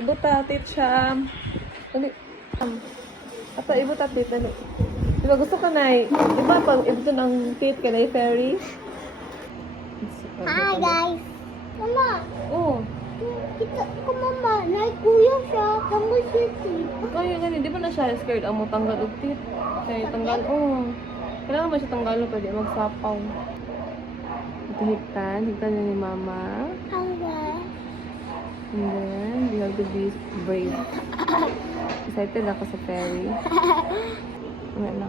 Ibuta, titsa. Dali. Ato, ibuta, tit. Dali. Diba gusto ka na diba pag ibuto ng tit ka na fairy? Hi guys! Mama! Oh. Kita ko mama, kuya siya, tanggal siya tit. Kaya ganun, di ba na siya scared ang mo tanggal og tit? Kaya tanggal, kailangan mo siya tanggal pwede magsapaw. Ito higtan niya ni mama. Hanggang. And then, you have to be brave. Excited ako sa fairy.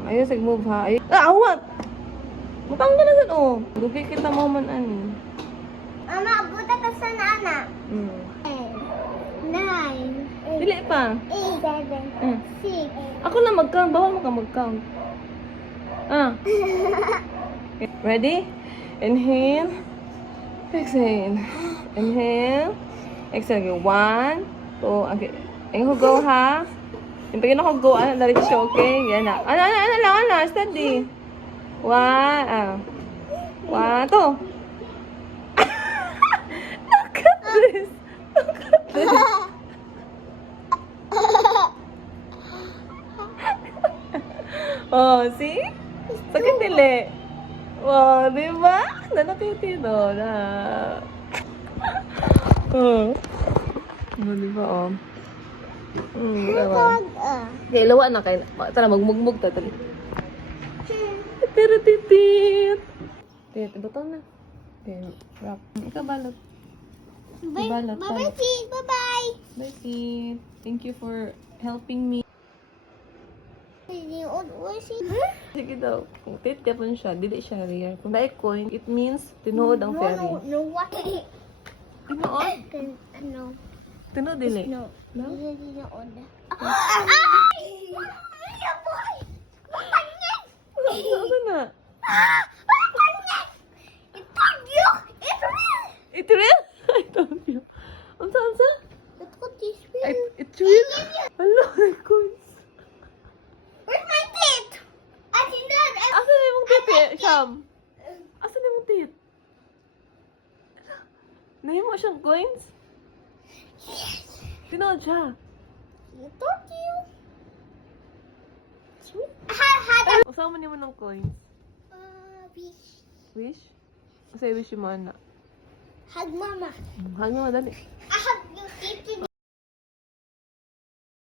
Ayun, sig-move ha. Ayun. Awat! Matanggal na saan, Lugay kita mo man, ani. Mama, buta ka sa nana. 9, Dili pa. 8, 7, 6. Ako na mag-count. Bawal mo ka mag-count. Ready? Inhale. Exhale. Inhale. Exhale. 1, 2. Okay. Ayun ko go, ha? Yung pagin ako go, diretso, okay? Yan na. Ano, steady. 1, 2. Look at this. Look at this. Oh, see? Sakit dili. Wow, di ba? Nanakitino na. Di ba, Okay, lawa na kayo. Tara, magmugmug ta. Tara. Tititit. Tit, butang na. Okay, wrap. Ikaw balot. Balot. Bye-bye, Tit. Bye-bye. Bye, Tit. Thank you for helping me. Sige daw. Kung tit ka pun siya, dili siya rare. Kung dahil coin, it means tinuod ang fairy. No, what? Tinuod? No. Tinuod dili? No. No? Tinuod. Ay! Boy! Mapanyag! Ano na? Mapanyag! I told you! It's real! It's real? I told you. Unsa? Let's go this real. It's real? Hello, coins. Where's my teeth? I did not. Asa na yung tit eh, Sham? Asa na yung tit? Nahin mo siyang coins? Yes. Tinood siya. I told you. Usama niyo mo ng coins. Wish. Wish? Kasi wish mo, anak. Hug mama. Hangin mo, dali.